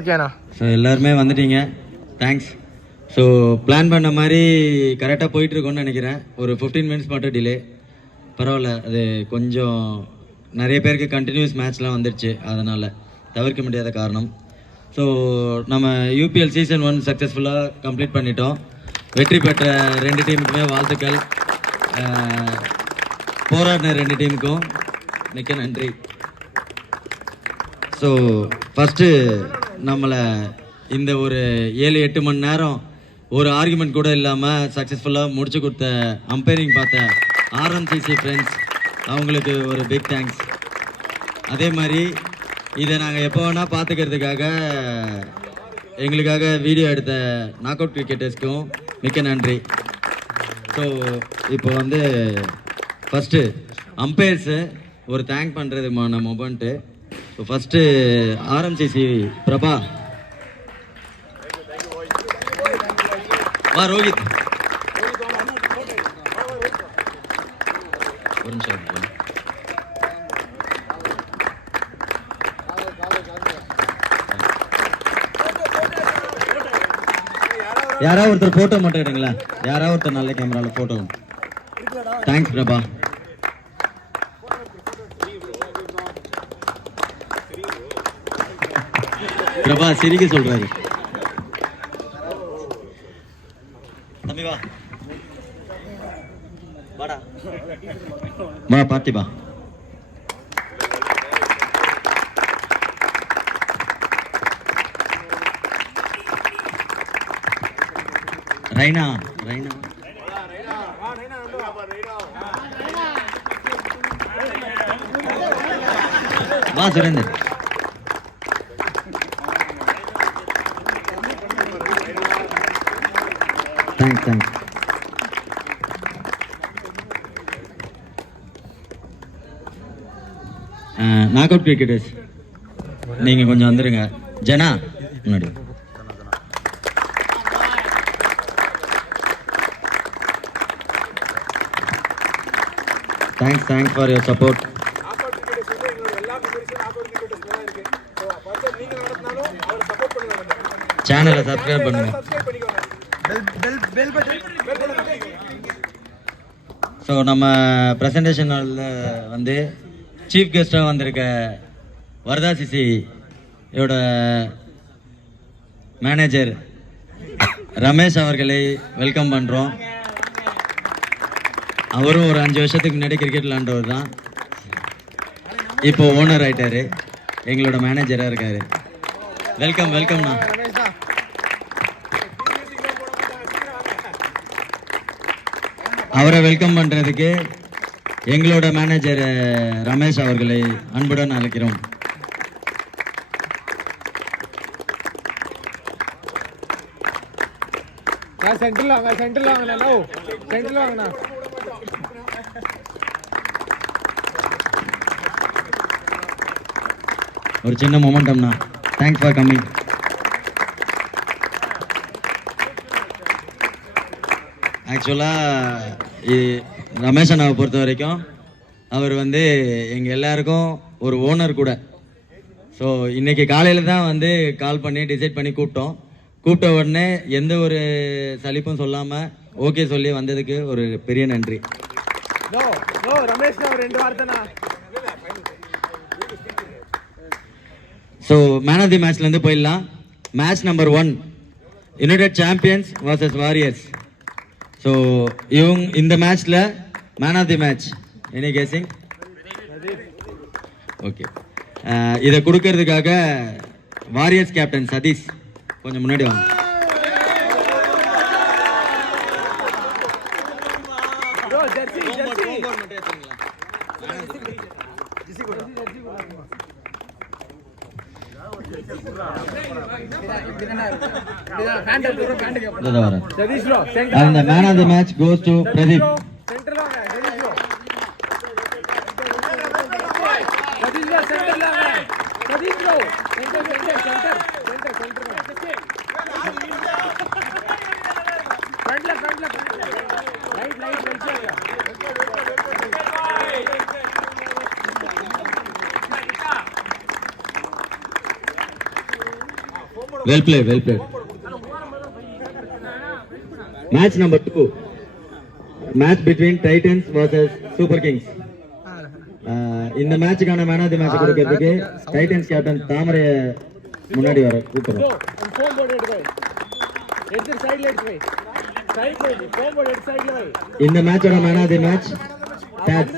ஓகேண்ணா. ஸோ எல்லாருமே வந்துட்டீங்க, தேங்க்ஸ். ஸோ பிளான் பண்ண மாதிரி கரெக்டாக போயிட்டுருக்கோன்னு நினைக்கிறேன். ஒரு 15 மினிட்ஸ் மட்டும் டிலே, பரவாயில்ல. அது கொஞ்சம் நிறைய பேருக்கு கண்டினியூஸ் மேட்ச்லாம் வந்துடுச்சு, அதனால் தவிர்க்க முடியாத காரணம். ஸோ நம்ம யூபிஎல் சீசன் 1 சக்ஸஸ்ஃபுல்லாக கம்ப்ளீட் பண்ணிட்டோம். வெற்றி பெற்ற 2 டீமுக்குமே வாழ்த்துக்கள். போராடின 2 டீமுக்கும் மிக்க நன்றி. ஸோ ஃபஸ்ட்டு நம்மளை இந்த ஒரு 7-8 மணி நேரம் ஒரு ஆர்குமெண்ட் கூட இல்லாமல் சக்ஸஸ்ஃபுல்லாக முடிச்சு கொடுத்த அம்பைரிங் பார்த்த ஆர்எம்சிசி ஃப்ரெண்ட்ஸ், அவங்களுக்கு ஒரு பிக் தேங்க்ஸ். அதே மாதிரி இதை நாங்கள் எப்போ வேணால் பார்த்துக்கிறதுக்காக எங்களுக்காக வீடியோ எடுத்த நாக் அவுட் கிரிக்கெட்டர்ஸ்க்கும் மிக்க நன்றி. ஸோ இப்போ வந்து ஃபஸ்ட்டு அம்பையர்ஸு ஒரு தேங்க் பண்ணுறதுமான moment. So first RMCC Prabha, வா ரோஹித், ஒரு நிமிஷம். யாராவது ஒருத்தர் ஃபோட்டோ மட்டும் எடுங்களா, யாராவது ஒருத்தர் நல்ல கேமராவில் ஃபோட்டோ. தேங்க்ஸ் பிரபா. பிரபா சிரிக்க சொல்றாரு. தம்பி வா, வாடா வா பார்த்திபா. ரைனா, ரைனா வா. Surender, thanks thanks. Knock out cricketers நீங்கள் கொஞ்சம் வந்துடுங்க. ஜனா முன்னாடி. Thanks for your support. சேனலை சப்ஸ்கிரைப் பண்ணுங்க. ஸோ நம்ம ப்ரெசன்டேஷனில் வந்து சீஃப் கெஸ்ட்டாக வந்திருக்க வரதா சிசியோட மேனேஜர் ரமேஷ் அவர்களை வெல்கம் பண்ணுறோம். அவரும் ஒரு 5 வருஷத்துக்கு முன்னாடி கிரிக்கெட் விளாண்டவர் தான், இப்போ ஓனர் ஆகிட்டார், எங்களோட மேனேஜராக இருக்கார். வெல்கம் வெல்கம்ண்ணா. அவரை வெல்கம் பண்ணுறதுக்கு எங்களோட மேனேஜர் ரமேஷ் அவர்களை அன்புடன் அழைக்கிறோம். ஒரு சின்ன மொமெண்டம்ண்ணா. Thanks for coming. ஆக்சுவலாக ரமேஷ் அண்ணாவை பொறுத்த வரைக்கும் அவர் வந்து எங்கள் எல்லாருக்கும் ஒரு ஓனர் கூட. ஸோ இன்றைக்கி காலையில் தான் வந்து கால் பண்ணி டிசைட் பண்ணி கூப்பிட்ட உடனே எந்த ஒரு சலிப்பும் சொல்லாமல் ஓகே சொல்லி வந்ததுக்கு ஒரு பெரிய நன்றி. ஸோ மேன் ஆஃப் தி மேட்ச்லேருந்து போயிடலாம். Match number 1 united champions vs warriors. So இந்த மேட்ச்சில் man of the match any guessing? Okay, இதை கொடுக்கறதுக்காக வாரியர்ஸ் கேப்டன் சதீஷ் கொஞ்சம் முன்னாடி வாங்க. And the man of the match goes to Pradeep. Well played, well played. Match number 2. Match between Titans versus Super Kings. இந்த மேட்சுக்கான man of the match கொடுக்கிறதுக்கு titans captain தாமரைய முன்னாடி வர கூப்பிடுறோம். இந்த மேட்சோட மேன் ஆஃப் தி மேட்ச் டாட்.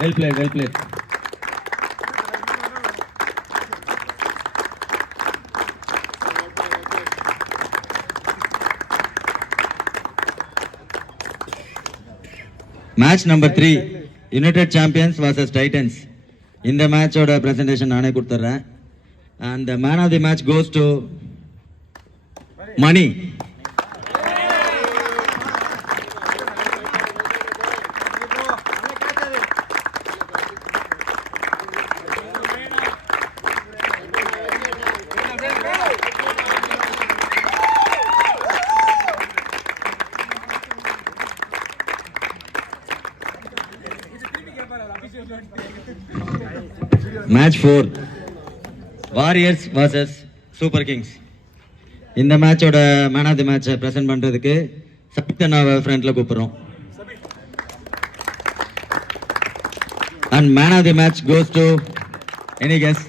Well played, well played. Match number 3, United Champions versus Titans. இந்த மேட்சோட பிரசன்டேஷன் நானே கொடுத்துறேன். And the man of the match goes to Mani. Match 4, Warriors versus Super Kings. இந்த மேட்சோட மேன் ஆஃப் தி மேட்சை present பண்றதுக்கு சபித்தனாவை ஃப்ரண்ட்ல கூப்பிடுறோம். And man of the match goes to any guess?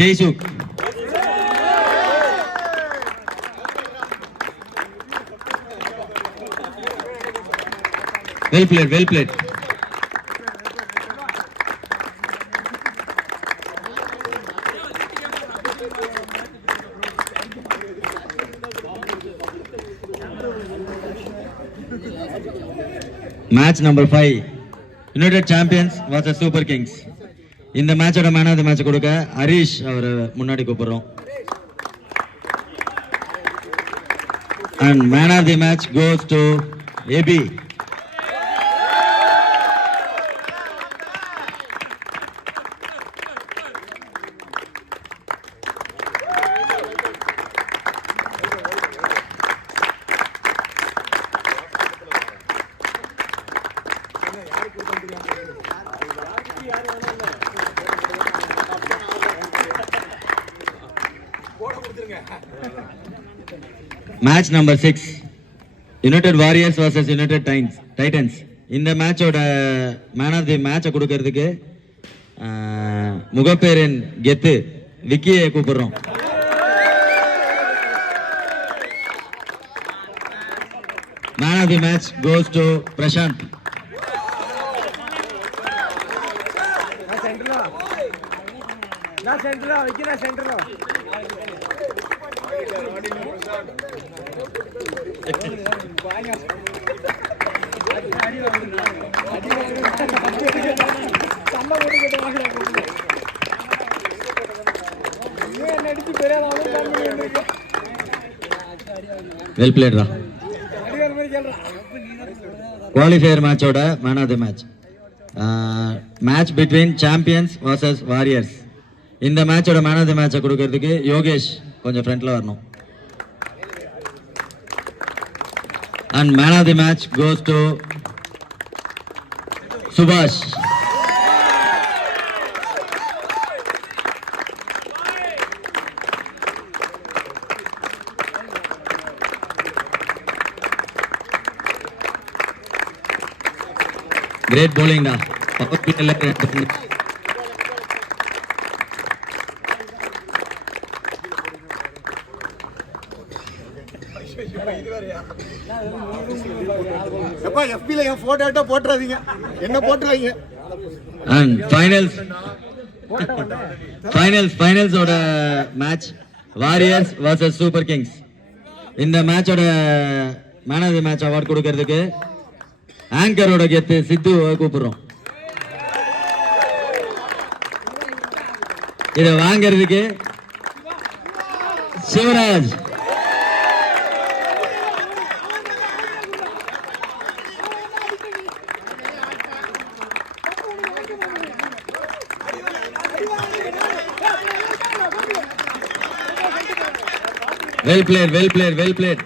Jaisuk. Well played, well played. Match number 5, United Champions versus Super Kings. இந்த மேட்சோட man of the match கொடுக்க ஹரிஷ் அவர் முன்னாடி கூப்பிடுறோம். And man of the match goes to AB. Match number 6, United Warriors versus United Titans. இந்த மேட்சோட man of தி மேட்சை கொடுக்கறதுக்கு முகப்பேரின் கெத்து விக்கியை கூப்பிடுறோம். Man of the match goes to Prashanth. Well played ரா. குவாலிஃபயர் மேட்சோட man of the match, match between champions versus warriors. இந்த மேட்சோட மேன் ஆஃப் தி மேட்சை கொடுக்கறதுக்கு யோகேஷ் கொஞ்சம் ஃப்ரண்ட்ல வரணும். And man of the match goes to Subhash. Great bowling da. Power play la great. எப்பா FB ல என் போட்டோ எடுத்து போட்றாதீங்க, என்ன போட்றாதீங்க. And finals ஓட match warriors vs super kings. இந்த மேட்சோட man of the match award கொடுக்கிறதுக்கு ஆங்கரோட கெத்து சித்து கூப்பிடுறோம். இதை வாங்கிறதுக்கு Shivraj. Well played, well played, well played.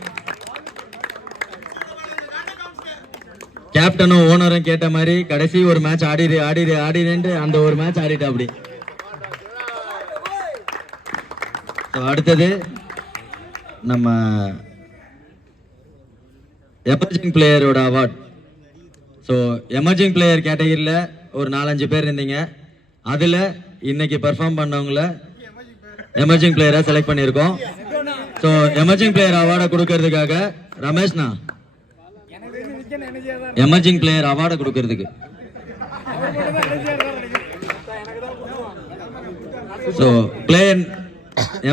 கேப்டனும் ஓனரும் கேட்ட மாதிரி கடைசி ஒரு மேட்ச் ஆடிடுன்னு அந்த ஒரு மேட்ச் ஆடிட்டு அப்படி. அடுத்தது நம்ம எமர்ஜிங் பிளேயரோட அவார்ட். ஸோ எமர்ஜிங் பிளேயர் கேட்டகரியில் ஒரு 4-5 பேர் இருந்தீங்க. அதில் இன்னைக்கு பெர்ஃபார்ம் பண்ணவங்கள எமர்ஜிங் பிளேயராக செலக்ட் பண்ணியிருக்கோம். ஸோ எமர்ஜிங் பிளேயர் அவார்டை கொடுக்கறதுக்காக ரமேஷ்ண்ணா எமர்ஜிங் பிளேயர் அவார்டை கொடுக்கறதுக்கு. ஸோ பிளேயர்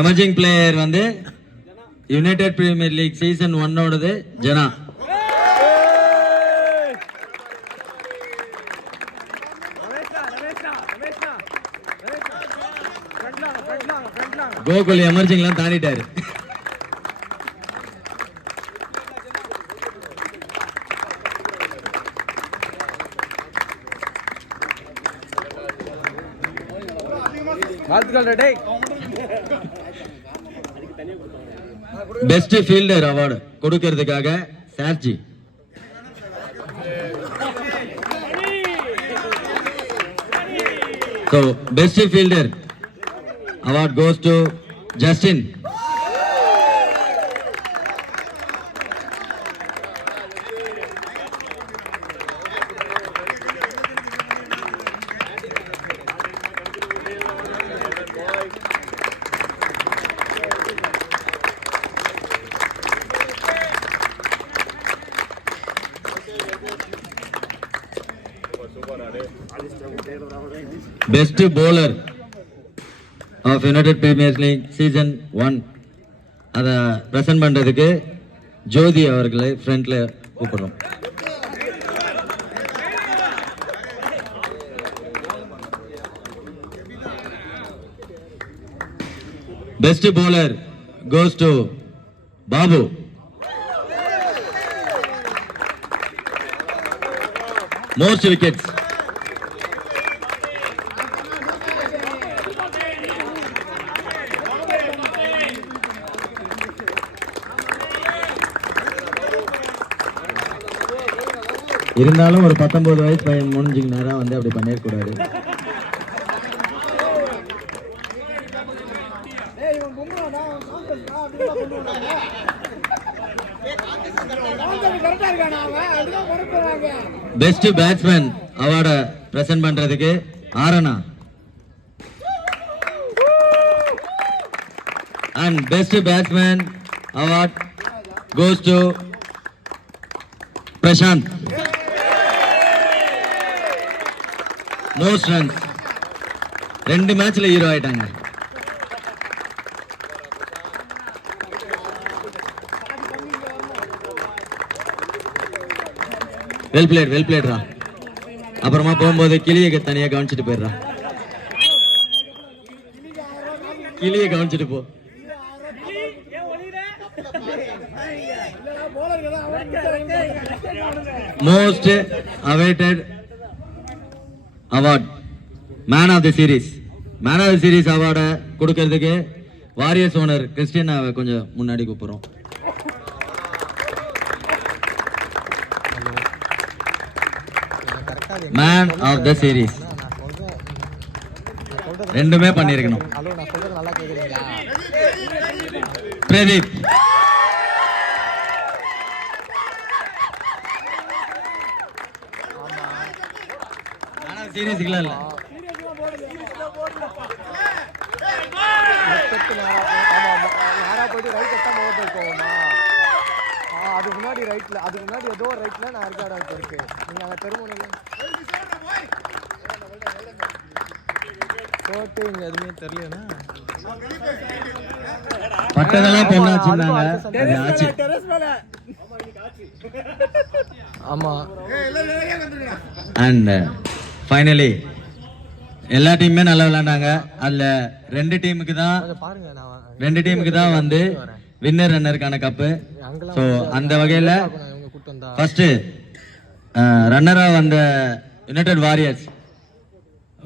எமர்ஜிங் பிளேயர் வந்து united premier league season 1 Jana. Gokul எமர்ஜிங்லாம் தாண்டிட்டாரு. பெஸ்ட் ஃபீல்டர் அவார்டு கொடுக்கிறதுக்காக சார்ஜி. So best fielder award goes to Justin. Best bowler of United Premier League Season 1 அதை பிரசன்ட் பண்றதுக்கு ஜோதி அவர்களை ஃப்ரண்ட்ல கூப்பிடுறோம். Best bowler goes to Babu. Most wickets. இருந்தாலும் ஒரு 19 வயசு பையன் முடிஞ்சுக்கு நேரம் வந்து அப்படி பண்ணிடக்கூடாது. பெஸ்ட் பேட்ஸ்மேன் அவார்டை பிரசன்ட் பண்றதுக்கு ஆரணா. And best batsman award goes to Prashanth. Most runs 2 மேட்ச்ல ஹீரோ ஆயிட்டாங்க. வெல் பிளேட்ரா. அப்புறமா போகும்போது கிளியை தனியா கவனிச்சுட்டு போயிடுறா. கிளியை கவனிச்சுட்டு போ. Most awaited award man of the series. Man of the series அவார்டை கொடுக்கறதுக்கு வாரியர்ஸ் ஓனர் கிறிஸ்டியனாவை கொஞ்சம் முன்னாடி கூப்பிடுறோம். மேன் ஆஃப் தி சீரீஸ் ரெண்டுமே பண்ணிருக்கணும். பிரதீப். சீரியஸ்ல இல்ல அதுக்கு முன்னாடி ரைட்ல ஏதோ ரைட்ல நான் இருக்காடா இருக்கு. நீங்க அங்க பெருமுனையில போட்டு இங்க எதுவுமே தெரியலனா பட்டதெல்லாம் பொண்ணாச்சுனாங்க. அது ஆச்சு. ஆமா. அண்ட் ஃபைனலி எல்லா டீமுமே நல்லா விளையாண்டாங்க. அதுல 2 டீமுக்கு தான் வந்து வின்னர் ரன்னருக்கான கப்பு. ஸோ அந்த வகையில் ஃபர்ஸ்ட் ரன்னரா வந்த யுனைடெட் வாரியர்ஸ்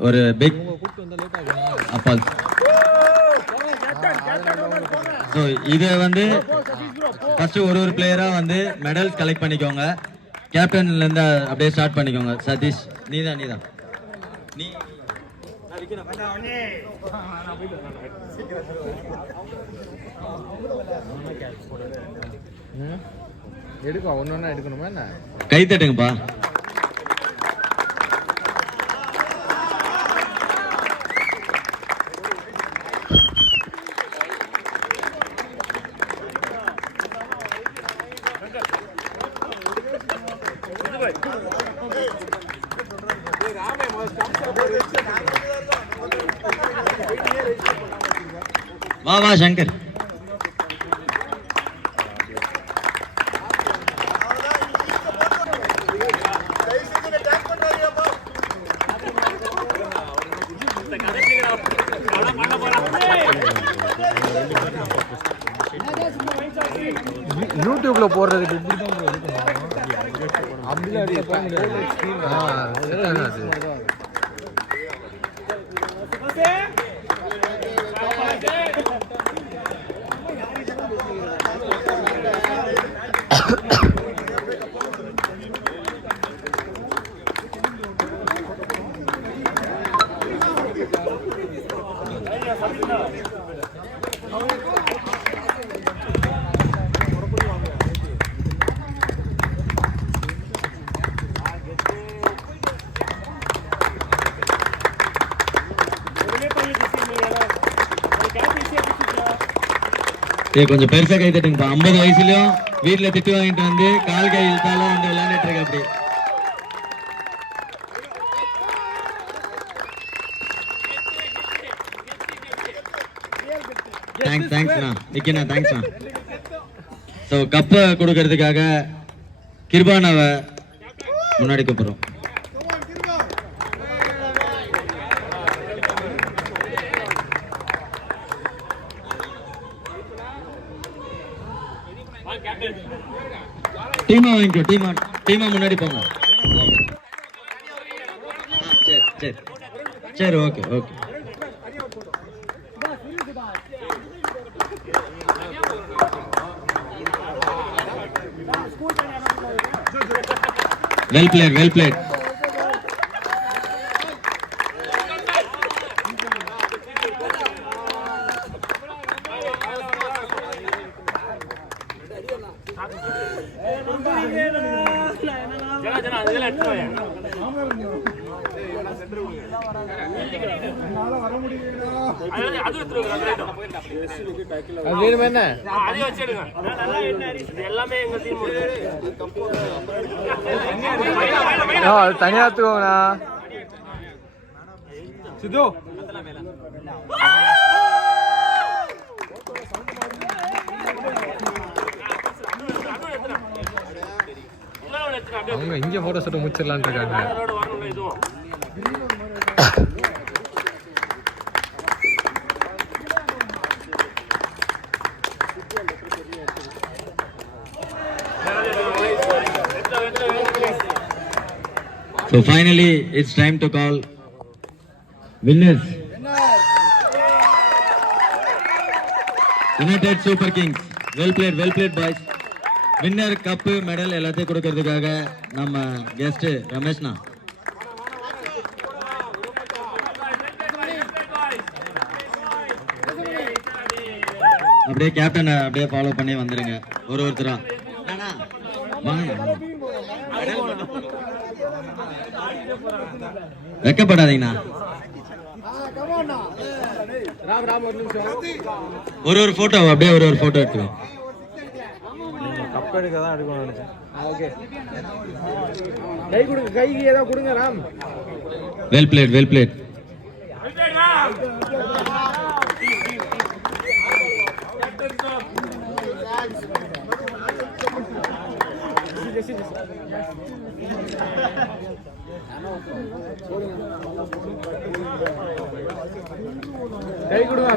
ஒரு பிக் அப்பால். ஸோ இதை வந்து ஃபர்ஸ்ட் ஒரு பிளேயரா வந்து மெடல்ஸ் கலெக்ட் பண்ணிக்கோங்க. கேப்டன்ல இருந்து அப்படியே ஸ்டார்ட் பண்ணிக்கோங்க. சதீஷ் நீதான் நீ எடுக்கும் ஒன்னொன்னா எடுக்கணுமா என்ன? கை தட்டுங்கப்பா. வா வா சங்கர். யூடியூப்ல போடுறதுக்கு அப்படிலாம் கொஞ்சம் பெருசா கை தட்டுங்கப்பா. 50 வயசுலயும் வீட்டுல திட்டு வாங்கிட்டு வந்து கால் கை இழுத்தாலும் வந்து விளையாண்டுட்டு இருக்க. அப்படி தேங்க்ஸ்ண்ணா நிக்கண்ணா, தேங்க்ஸ்ண்ணா. ஸோ கப்பை கொடுக்கறதுக்காக கிருபானாவை முன்னாடி கூப்பிடுறோம். டீமா வாங்கிக்கோ, டீமா முன்னாடி போங்க. சரி ஓகே. Well plate. தனியா தூங்கண்ணா சித்து. அவங்க இங்க போட்டோ ஷூட் முடிச்சிடலான் இருக்காங்க. So finally it's time to call winners. United Super Kings. Well played boys. Winner cup medal எல்லாத்தையும் கொடுக்கிறதுக்காக நம்ம கெஸ்ட் ரமேஷ்னா. அப்படியே கேப்டன் அப்படியே ஃபாலோ பண்ணி வந்துருங்க ஒருத்தரா. வெக்கப்படாதீங்கண்ணா. ஒரு போட்டோ அப்படியே ஒரு போட்டோ எடுத்துக்கோ. கப் எடுக்க தான் எடுக்கணும்னு நினைச்சேன். ஓகே, கை கொடுங்க, கைக்கு ஏதோ கொடுங்க ராம். Well plate. கை கொடுங்க.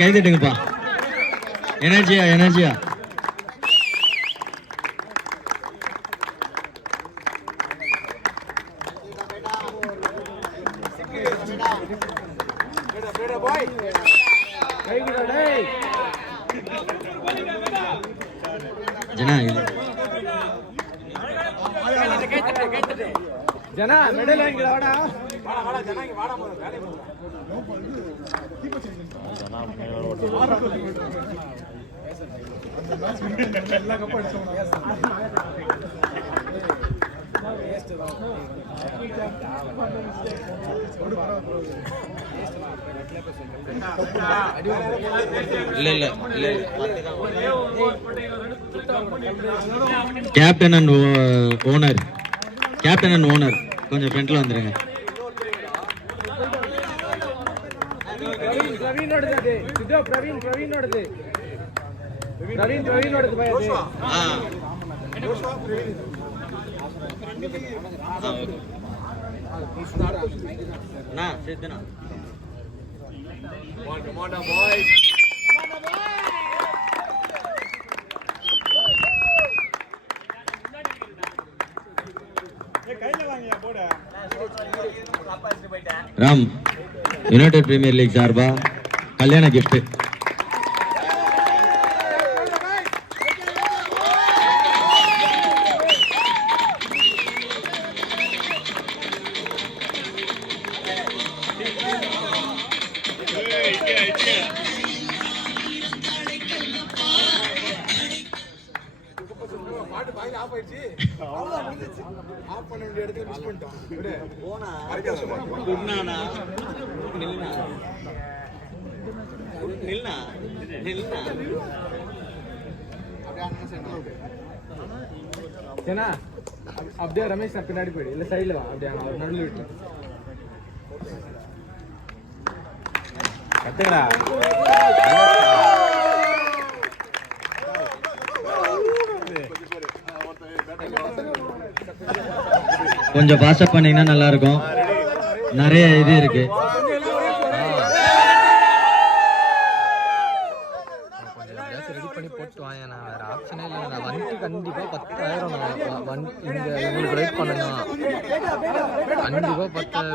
கை தட்டுங்கப்பா. எனர்ஜியா. ஜனா இல்ல ஜனா மெடல் வாங்கி வாடா இல்ல இல்ல இல்ல கேப்டன் அண்ட் ஓனர் கொஞ்சம் ஃப்ரண்ட்ல வந்துருங்க. ராம் யுனைடெட் பிரீமியர் லீக் சார்பா கல்யாண கிஃப்ட். அப்படியே ரமேஷ் பின்னாடி போயிடு இல்ல சைடுல வா அப்படியே அவர் நடுவில் விட்டு கத்துக்கடா. கொஞ்சம் பாஸ் அப் பண்ணீங்கன்னா நல்லா இருக்கும். நிறைய இது இருக்கு. ரெடி பண்ணி போட்டு வாங்க. நான் வேற ஆப்ஷனே இல்லை. நான் வந்துட்டு கண்டிப்பாக 10,000 நான் இங்கே உங்களுக்கு வெயிட் பண்ணணும். கண்டிப்பாக 10,000.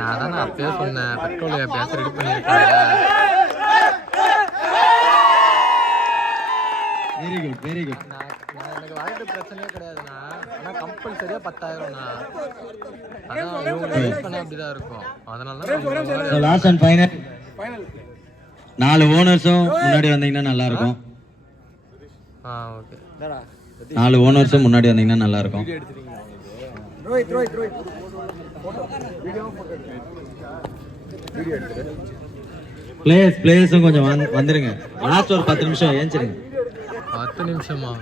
நான் தானே அப்பயே சொன்னேன் பெட்ரோல் எப்பயாச்சும் ரெடி பண்ணியிருக்காங்க. Very good very good. நான் எனக்கு வாழ்க்கை பிரச்சனையே கிடையாதுண்ணா. ஆனால் கம்பல்சரியாக 10,000ண்ணா. அதான் இவங்க வெயிட் பண்ண அப்படிதான் இருக்கும். அதனால தான் லாஸ்ட் அண்ட் ஃபைனல் 4 ஓனர்ஸும் முன்னாடி வந்தீங்கன்னா நல்லா இருக்கும். ஓகே 4 ஓனர்ஸும் முன்னாடி வந்தீங்கன்னா நல்லா இருக்கும். பிளேயர்ஸும் கொஞ்சம் வந்துருங்க. லாஸ்ட் ஒரு 10 நிமிஷம் ஏஞ்சிருங்க. 10 நிமிஷமா?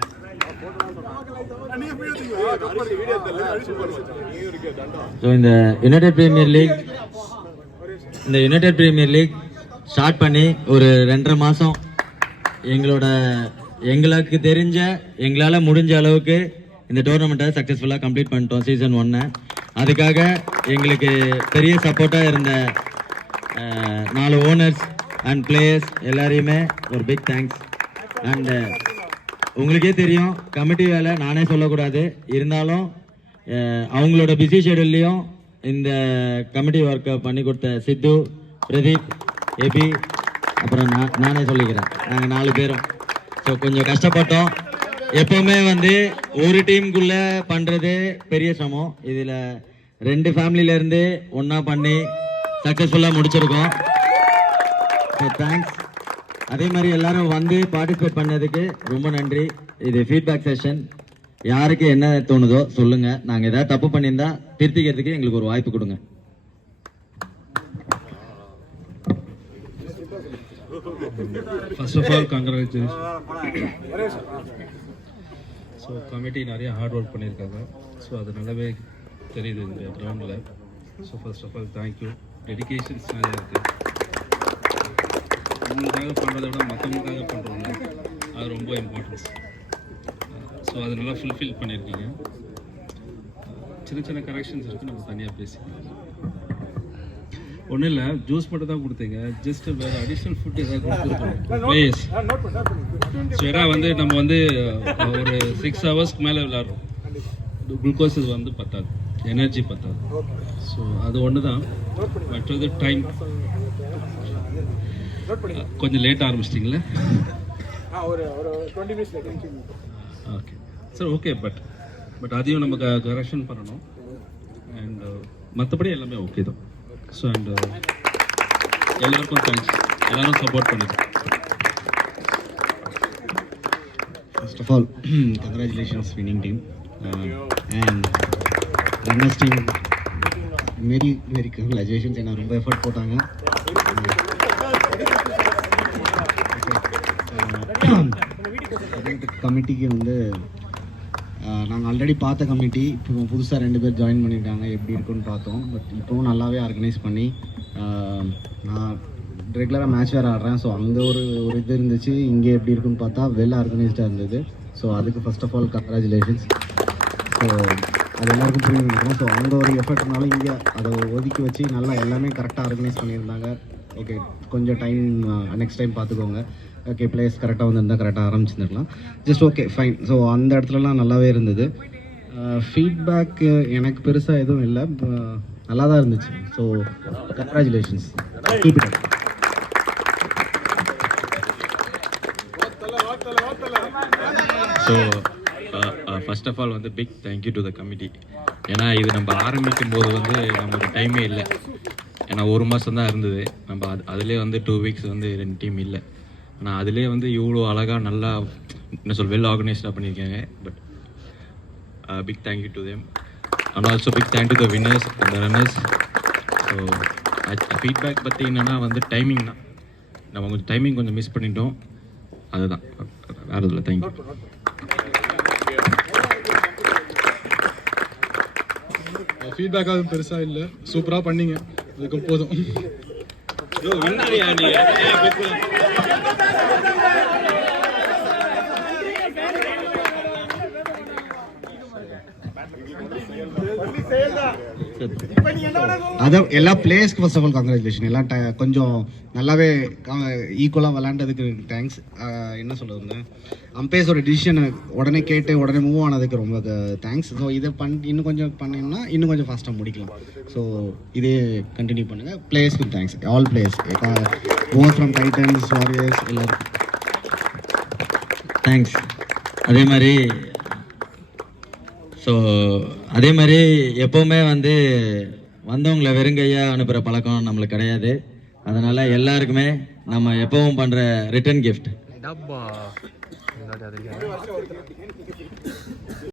ஸோ இந்த யுனைடெட் பிரீமியர் லீக் ஸ்டார்ட் பண்ணி ஒரு 2.5 மாதம் எங்களுக்கு தெரிஞ்ச எங்களால் முடிஞ்ச அளவுக்கு இந்த டோர்னமெண்ட்டை சக்ஸஸ்ஃபுல்லாக கம்ப்ளீட் பண்ணிட்டோம் சீசன் 1. அதுக்காக எங்களுக்கு பெரிய சப்போர்ட்டாக இருந்த 4 ஓனர்ஸ் அண்ட் பிளேயர்ஸ் எல்லாரையுமே ஒரு பிக் தேங்க்ஸ். அண்டு உங்களுக்கே தெரியும் கமிட்டி வேலை நானே சொல்லக்கூடாது, இருந்தாலும் அவங்களோட பிஸி ஷெடியூல்லையும் இந்த கமிட்டி ஒர்க்கை பண்ணி கொடுத்த சித்து, பிரதீப், எபி, அப்புறம் நானே சொல்லிக்கிறேன். நாங்கள் 4 பேரும் ஸோ கொஞ்சம் கஷ்டப்பட்டோம். எப்போவுமே ஒரு டீமுக்குள்ளே பண்ணுறது பெரிய சிரமம். இதில் 2 ஃபேமிலியிலேருந்து ஒன்றா பண்ணி சக்ஸஸ்ஃபுல்லாக முடிச்சிருக்கோம். So thanks. அதே மாதிரி எல்லாரும் பார்ட்டிசிபேட் பண்ணதுக்கு ரொம்ப நன்றி. இது ஃபீட்பேக் செஷன். யாருக்கு என்ன தோணுதோ சொல்லுங்கள். நாங்கள் ஏதாவது தப்பு பண்ணியிருந்தா திருத்திக்கிறதுக்கு எங்களுக்கு ஒரு வாய்ப்பு கொடுங்க. First of all, congratulations. So committee நிறைய ஹார்ட் ஒர்க் பண்ணியிருக்காங்க. ஸோ அது நல்லாவே தெரியுது இந்த கிரவுண்டில். So first of all thank you. Dedications நிறையா இருக்குது. உங்களுக்காக பண்ணுறதை விட மற்றவங்களுக்காக பண்ணுறோம்ல, அது ரொம்ப இம்பார்ட்டன்ஸ். ஸோ அது நல்லா ஃபுல்ஃபில் பண்ணியிருக்கீங்க. சின்ன சின்ன கரெக்ஷன்ஸ் இருக்குது, நம்ம தனியாக பேசிக்கலாம். ஒன்றும் இல்லை, ஜூஸ் மட்டும் தான் கொடுத்தீங்க. ஜஸ்ட் வேறு அடிஷ்னல் ஃபுட் ஏதாவது கொடுத்துருக்கோம் ப்ளீஸ். ஸோ ஏன்னா நம்ம ஒரு 6 ஹவர்ஸ்க்கு மேலே விளாட்றோம். குளுக்கோஸ் வந்து பத்தாது, எனர்ஜி பத்தாது. ஸோ அது ஒன்று தான். மற்றது டைம் கொஞ்சம் லேட்டாக ஆரம்பிச்சிட்டிங்களே. Okay sir, okay. பட் அதையும் நம்ம கரெக்ஷன் பண்ணணும். அண்ட் மற்றபடி எல்லாமே ஓகே தான். ஸோ அண்ட் எல்லாருக்கும் தேங்க்ஸ், எல்லாரும் சப்போர்ட் பண்ணுங்க. First of all, congratulations winning team and runners team. Very congratulations. ஏன்னா ரொம்ப எஃபர்ட் போட்டாங்க. கமிட்டிக்கு வந்து நாங்கள் ஆல்ரெடி பார்த்த கமிட்டி இப்போ புதுசாக 2 பேர் ஜாயின் பண்ணியிருக்காங்க. எப்படி இருக்குன்னு பார்த்தோம். பட் இப்போவும் நல்லாவே ஆர்கனைஸ் பண்ணி நான் ரெகுலராக மேட்ச் வேறு ஆடுறேன். ஸோ அங்கே ஒரு இது இருந்துச்சு, இங்கே எப்படி இருக்குன்னு பார்த்தா வெல் ஆர்கனைஸ்டாக இருந்தது. ஸோ அதுக்கு first of all congratulations. So அது எல்லாருக்கும் புரியும் நினைக்கிறேன். ஸோ அந்த ஒரு எஃபர்ட்னால இங்கே அதை ஒதுக்கி வச்சு நல்லா எல்லாமே கரெக்டாக ஆர்கனைஸ் பண்ணியிருந்தாங்க. ஓகே, கொஞ்சம் டைம் நெக்ஸ்ட் டைம் பார்த்துக்கோங்க. ஓகே, பிளேஸ் கரெக்டாக வந்துருந்தால் கரெக்டாக ஆரம்பிச்சுருந்துருக்கலாம். Just okay, fine. ஸோ அந்த இடத்துலலாம் நல்லாவே இருந்தது. ஃபீட்பேக் எனக்கு பெருசாக எதுவும் இல்லை, நல்லா தான் இருந்துச்சு. So congratulations, keep it up. So first of all வந்து big thank you to the committee. ஏன்னா இது நம்ம ஆரம்பிக்கும் போது வந்து நமக்கு டைமே இல்லை. ஏன்னா 1 மாதம் தான் இருந்தது. நம்ம அதிலே வந்து 2 வீக்ஸ் வந்து 2 டீம் இல்லை. ஆனால் அதிலே வந்து இவ்வளோ அழகாக நல்லா என்ன சொல் வெல் ஆர்கனைஸ்டாக பண்ணியிருக்காங்க. But big thank you to them and also big thank you to the winners and runners. So feedback பற்றி என்னென்னா வந்து டைமிங் தான். நம்ம கொஞ்சம் டைமிங் கொஞ்சம் மிஸ் பண்ணிட்டோம், அதுதான், வேறு இதில். தேங்க்யூ. ஃபீட்பேக் அதுவும் பெருசாக இல்லை, சூப்பராக பண்ணீங்க, அதுக்கு போதும். அதான் எல்லா பிளேயர்ஸ்க்கு ஃபர்ஸ்ட் ஆஃப் ஆல் கங்க்ராச்சுலேஷன். எல்லாம் கொஞ்சம் நல்லாவே ஈக்குவலாக விளாண்டதுக்கு தேங்க்ஸ். என்ன சொல்லுவாங்க, அம்பையர்ஸோட டிசிஷனை உடனே கேட்டு உடனே மூவ் ஆனதுக்கு ரொம்ப தேங்க்ஸ். ஸோ இதை இன்னும் கொஞ்சம் பண்ணிங்கன்னா இன்னும் கொஞ்சம் ஃபாஸ்ட்டாக முடிக்கலாம். ஸோ இதே கண்டினியூ பண்ணுங்கள். பிளேயர்ஸ்க்கு thanks, all players, both from Titans, Warriors, எல்லோரும் தேங்க்ஸ். அதே மாதிரி எப்போவுமே வந்து வந்தவங்களை வெறுங்கையாக அனுப்புகிற பழக்கம் நம்மளுக்கு கிடையாது. அதனால் எல்லாருக்குமே நம்ம எப்பவும் பண்ணுற ரிட்டர்ன் கிஃப்ட் டப்பா